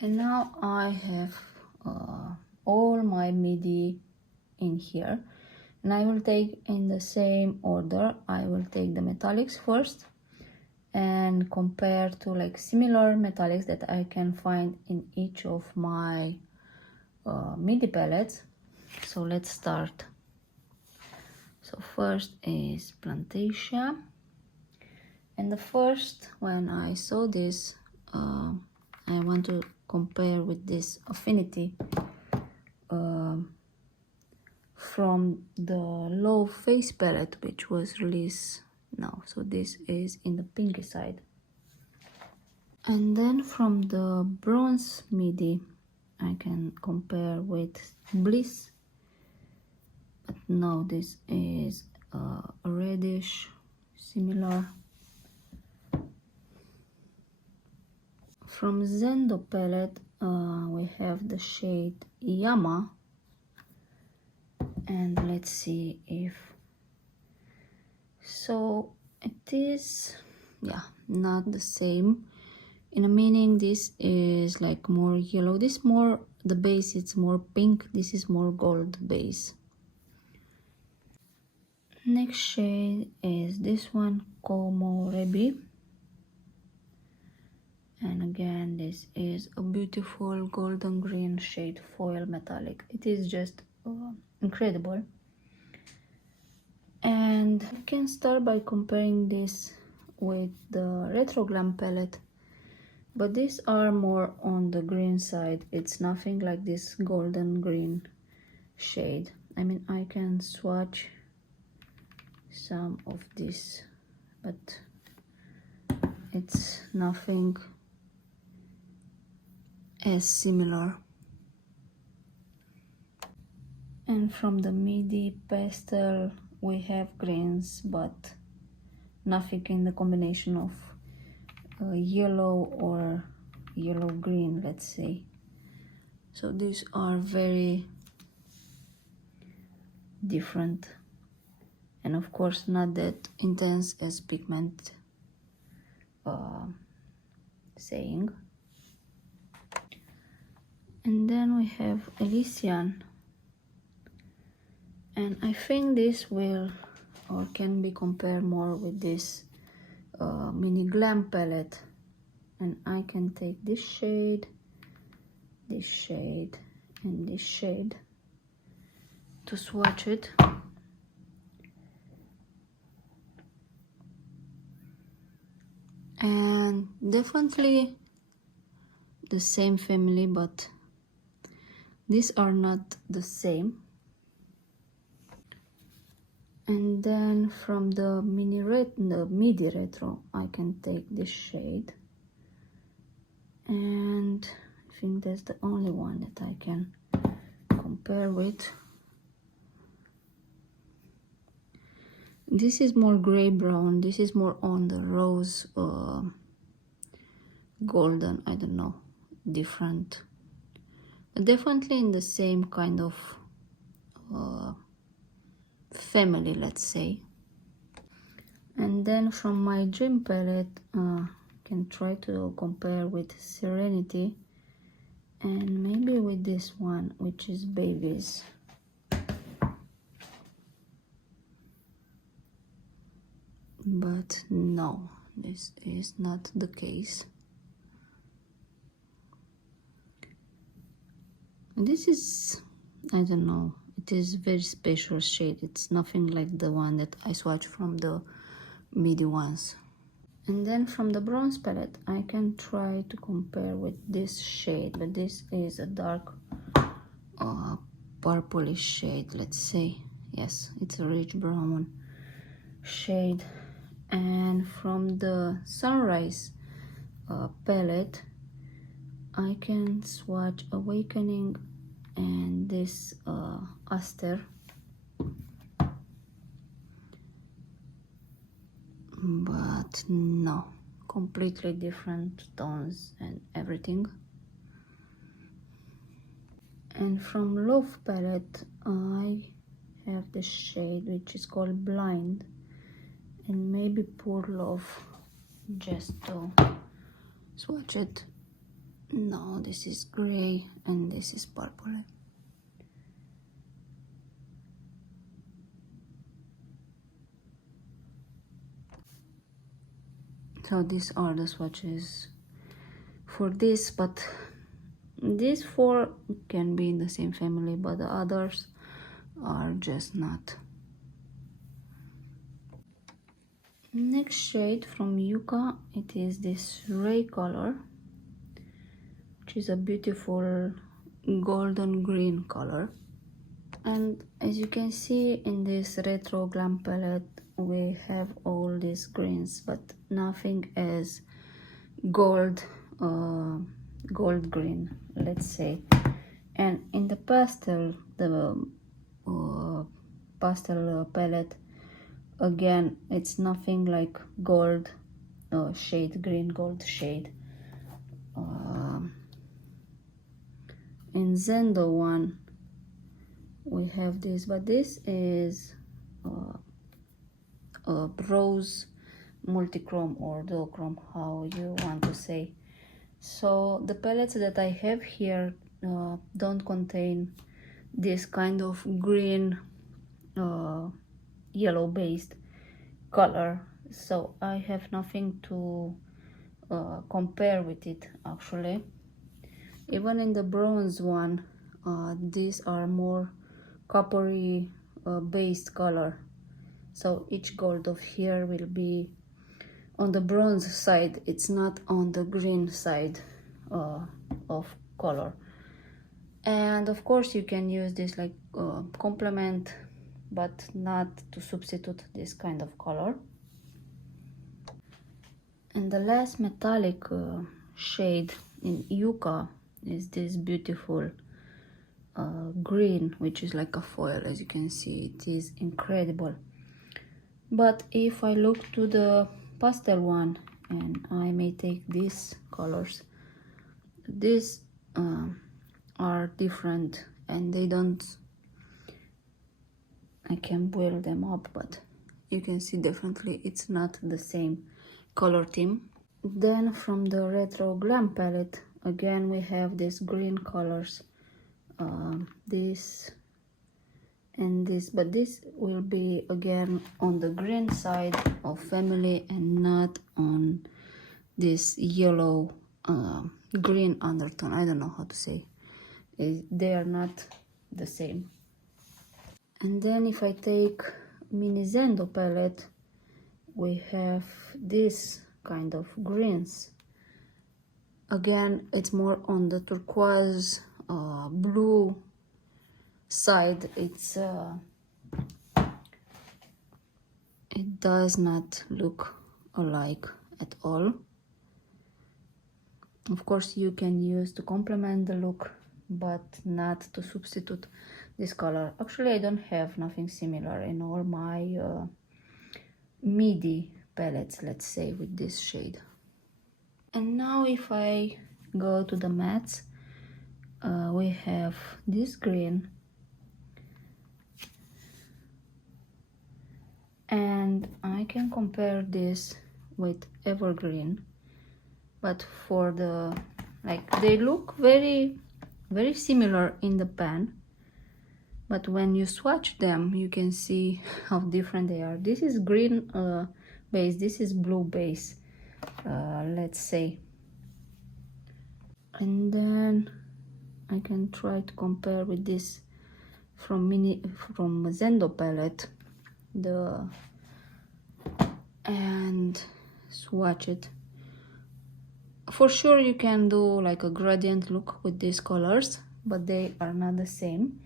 And now I have all my midi in here, and I will take in the same order. I will take the metallics first and compare to like similar metallics that I can find in each of my midi palettes. So let's start. So first is Plantasia, and the first, when I saw this, I want to compare with this Affinity from the Low Face palette, which was released now. So this is in the pinky side. And then from the bronze midi, I can compare with Bliss, but no, this is a reddish, similar. From Zendo palette, we have the shade Yama, and let's see if so it is, yeah, not the same. In a meaning, this is like more yellow. This more, the base it's more pink. This is more gold base. Next shade is this one, Como Rebi. And again, this is a beautiful golden green shade foil metallic. It is just incredible. And we can start by comparing this with the Retro Glam palette, but these are more on the green side. It's nothing like this golden green shade. I mean, I can swatch some of this, but it's nothing as similar. And from the midi pastel, we have greens, but nothing in the combination of yellow or yellow green, let's say. So these are very different, and of course not that intense as pigment saying. And then we have Elysian, and I think this will or can be compared more with this mini glam palette, and I can take this shade, and this shade to swatch it. And definitely the same family, but these are not the same. And then from the midi retro, I can take this shade, and I think that's the only one that I can compare with. This is more gray brown. This is more on the rose golden, I don't know, different, but definitely in the same kind of family, let's say. And then from my dream palette, can try to compare with Serenity, and maybe with this one, which is Babies. But no, this is not the case. This is, I don't know, it is very special shade. It's nothing like the one that I swatched from the midi ones. And then from the bronze palette, I can try to compare with this shade, but this is a dark purplish shade, let's say. Yes, it's a rich brown shade. And from the Sunrise palette, I can swatch Awakening and this Aster, but no, completely different tones and everything. And from Love palette, I have the shade which is called Blind, and maybe Pour Love, just to swatch it. No, this is gray and this is purple. So these are the swatches for this, but these four can be in the same family, but the others are just not. Next shade from Yucca, it is this ray color, which is a beautiful golden green color. And as you can see in this retro glam palette, we have all these greens, but nothing as gold green, let's say. And in the pastel, the pastel palette, again, it's nothing like gold shade, green gold shade. In Zendo one, we have this, but this is a rose multichrome or duochrome, how you want to say. So the palettes that I have here don't contain this kind of green yellow based color, so I have nothing to compare with it actually. Even in the bronze one, these are more coppery based color, so each gold of here will be on the bronze side, it's not on the green side of color. And of course you can use this like complement, but not to substitute this kind of color. And the last metallic shade in Yucca is this beautiful green, which is like a foil. As you can see, it is incredible. But if I look to the pastel one, and I may take these colors, these are different and they don't, I can boil them up, but you can see definitely it's not the same color theme. Then from the retro glam palette, again we have these green colors, this and this, but this will be again on the green side of family and not on this yellow green undertone. I don't know how to say. They are not the same. And then if I take mini Zendo palette, we have this kind of greens. Again, it's more on the turquoise blue side. It does not look alike at all. Of course you can use to complement the look, but not to substitute this color. Actually, I don't have nothing similar in all my midi palettes, let's say, with this shade. And now if I go to the mattes, we have this green, and I can compare this with evergreen, but for the, like, they look very similar in the pan, but when you swatch them you can see how different they are. This is green base, this is blue base, let's say. And then I can try to compare with this from Zendo palette, and swatch it. For sure you can do like a gradient look with these colors, but they are not the same,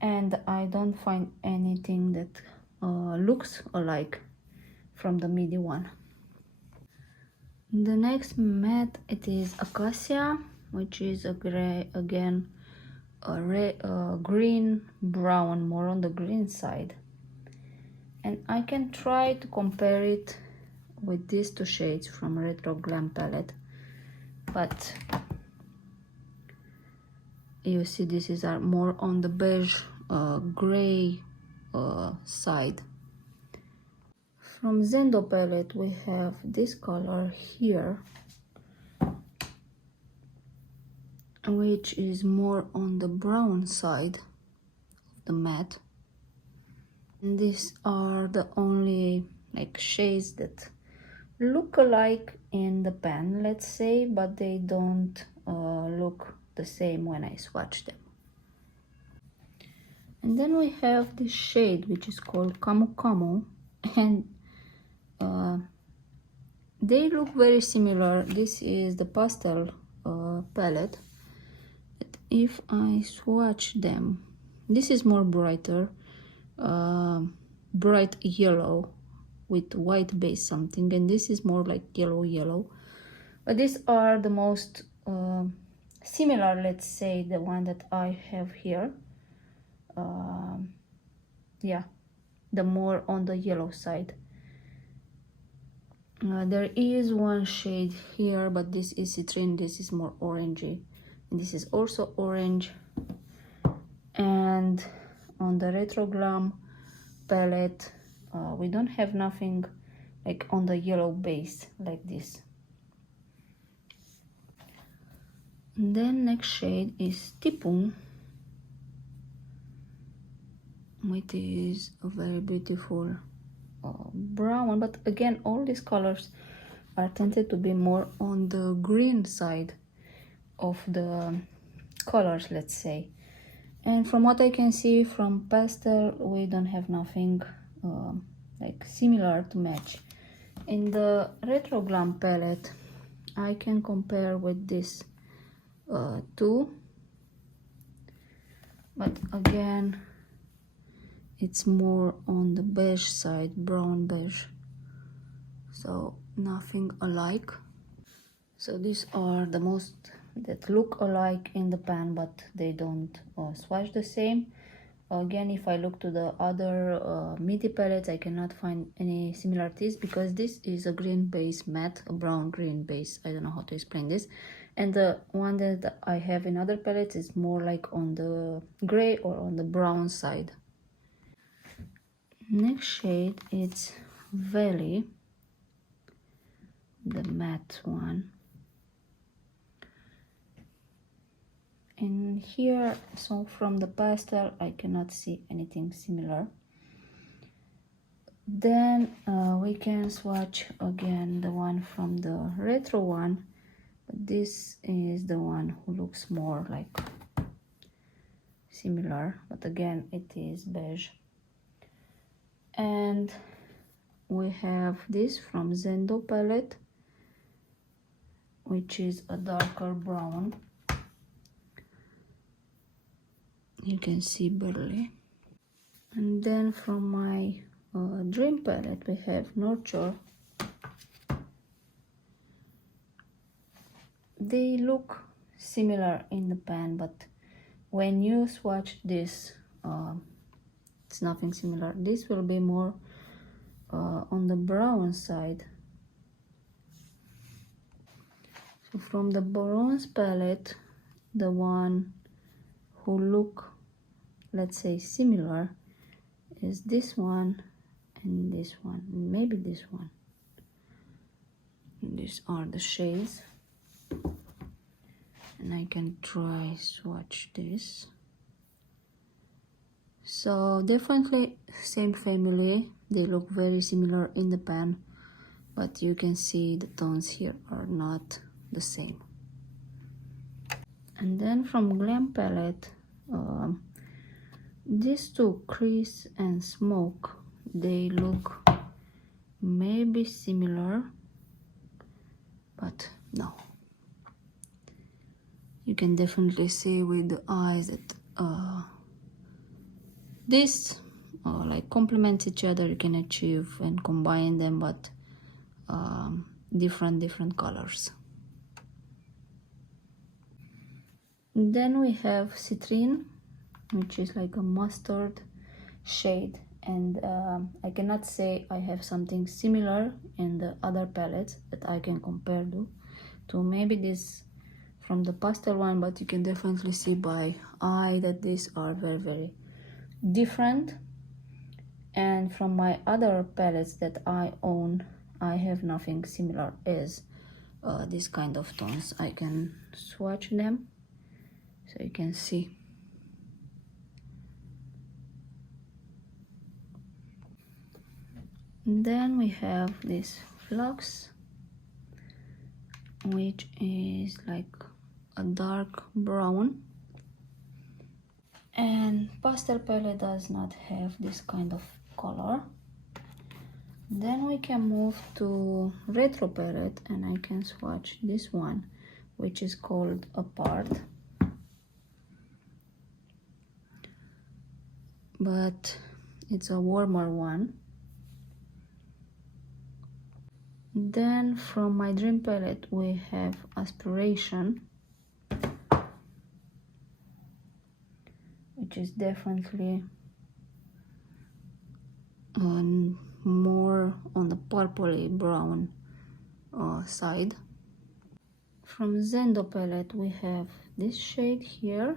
and I don't find anything that looks alike from the midi one. The next matte, it is Acacia, which is a gray, again a green brown, more on the green side. And I can try to compare it with these two shades from Retro Glam palette, but you see this is more on the beige gray side. From Zendo palette we have this color here, which is more on the brown side of the matte. And these are the only like shades that look alike in the pan, let's say, but they don't look the same when I swatch them. And then we have this shade which is called Camu Camu, and they look very similar. This is the pastel palette. But if I swatch them, this is more brighter, bright yellow with white base something, and this is more like yellow. But these are the most similar, let's say, the one that I have here. Yeah, the more on the yellow side. There is one shade here, but this is citrine, this is more orangey, and this is also orange. And on the Retro Glam palette, we don't have nothing like on the yellow base like this. And then next shade is Tipung, which is a very beautiful brown, but again all these colors are tended to be more on the green side of the colors, let's say. And from what I can see from pastel, we don't have nothing like similar to match. In the Retro Glam palette, I can compare with this two, but again it's more on the beige side, brown beige, so nothing alike. So these are the most that look alike in the pan, but they don't swatch the same. Again, if I look to the other midi palettes, I cannot find any similarities, because this is a green base matte, a brown green base. I don't know how to explain this. And the one that I have in other palettes is more like on the gray or on the brown side. Next shade is Valley, the matte one. And here, so from the pastel, I cannot see anything similar. Then we can swatch again the one from the retro one, but this is the one who looks more like similar, but again it is beige. And we have this from Zendo palette, which is a darker brown. You can see barely. And then from my Dream palette, we have Nurture. They look similar in the pan, but when you swatch this, it's nothing similar. This will be more on the brown side. So from the bronze palette, the one who look, let's say, similar is this one and this one, maybe this one. These are the shades, and I can try swatch this. So definitely same family, they look very similar in the pan, but you can see the tones here are not the same. And then from Glam palette, these two, Crease and Smoke, they look maybe similar, but no. You can definitely see with the eyes that this like complements each other. You can achieve and combine them, but different colors. Then we have Citrine, which is like a mustard shade, and I cannot say I have something similar in the other palettes that I can compare to maybe this from the pastel one, but you can definitely see by eye that these are very different. And from my other palettes that I own, I have nothing similar as this kind of tones. I can swatch them. so you can see. And then we have this flux, which is like a dark brown, and pastel palette does not have this kind of color. Then we can move to retro palette, and I can swatch this one, which is called Apart, but it's a warmer one. Then from my dream palette we have Aspiration, which is definitely more on the purpley brown side. From Zendo palette we have this shade here,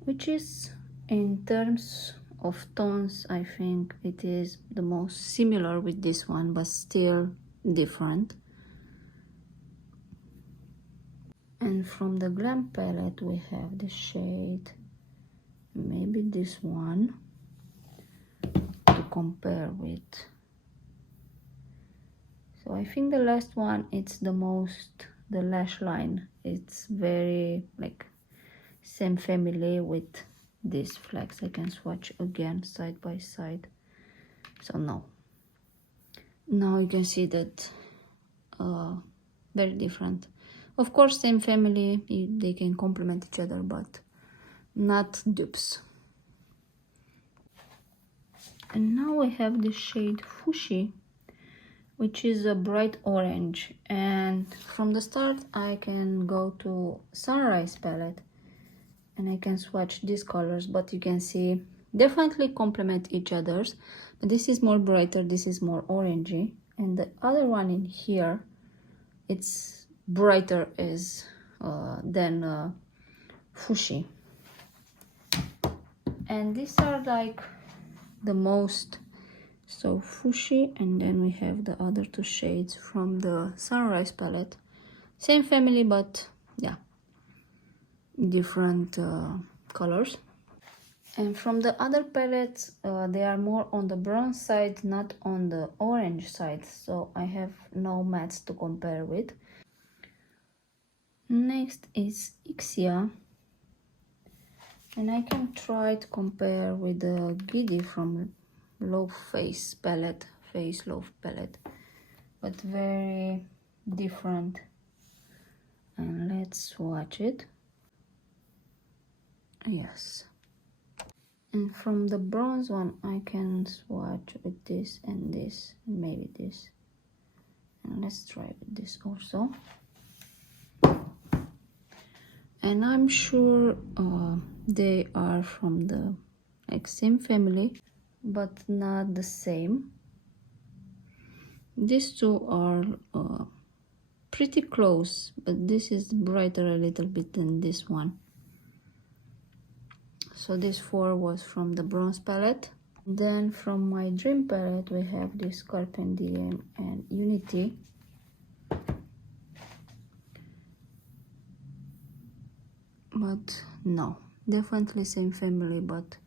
which is, in terms of tones, I think it is the most similar with this one, but still different. And from the Glam palette we have the shade, maybe this one, to compare with. So I think the last one, it's the lash line, it's very like same family with this flex. I can swatch again side by side. So now you can see that very different. Of course, same family, they can complement each other, but not dupes. And now we have the shade Fushi, which is a bright orange. And from the start I can go to Sunrise palette and I can swatch these colors, but you can see definitely complement each other's, but this is more brighter, this is more orangey, and the other one in here, it's brighter than Fushi. And these are like the most, so Fushi, and then we have the other two shades from the Sunrise palette, same family, but yeah, different colors. And from the other palettes, they are more on the brown side, not on the orange side, so I have no mattes to compare with. Next is Ixia, and I can try to compare with the Giddy from Love Face palette, Face Love palette, but very different. And let's swatch it. Yes. And from the bronze one, I can swatch with this and this, and maybe this. And let's try with this also. And I'm sure they are from the same family, but not the same. These two are pretty close, but this is brighter a little bit than this one. So this 4 was from the bronze palette. Then from my dream palette we have this Carpe Diem and Unity. But no, definitely same family, but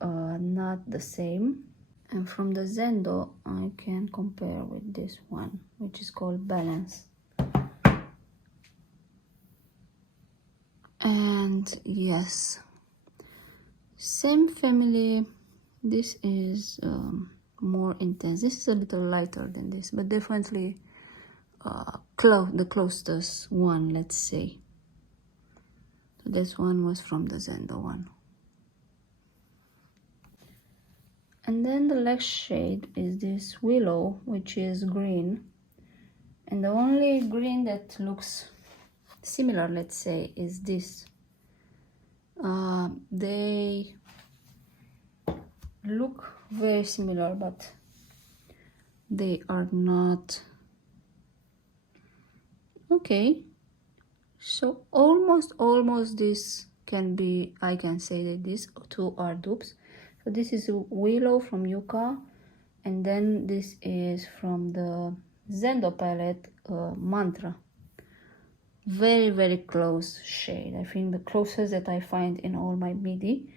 not the same. And from the Zendo I can compare with this one, which is called Balance. And yes, same family. This is more intense. This is a little lighter than this, but definitely the closest one, let's say. So this one was from the Zendo one. And then the next shade is this Willow, which is green. And the only green that looks similar, let's say, is this. They look very similar, but they are not. Okay, so almost this can be, I can say that these two are dupes. So this is Willow from Yucca, and then this is from the Zendo palette, Mantra. very, very close shade. I think the closest that I find in all my midi,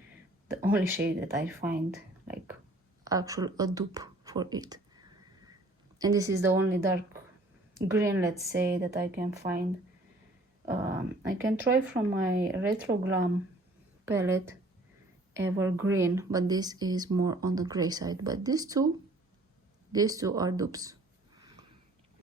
the only shade that I find like actual a dupe for it. And this is the only dark green, let's say, that I can find. I can try from my Retro Glam palette Evergreen, but this is more on the gray side. But these two are dupes.